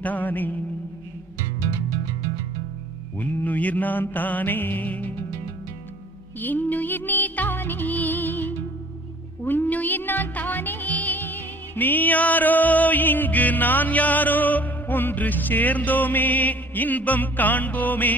தானே, உன்னுயிர் நான் தானே. என்னுயிர் நீ தானே, உன்னுயிர் நான் தானே. நீ யாரோ இங்கு நான் யாரோ, ஒன்று சேர்ந்தோமே இன்பம் காண்போமே.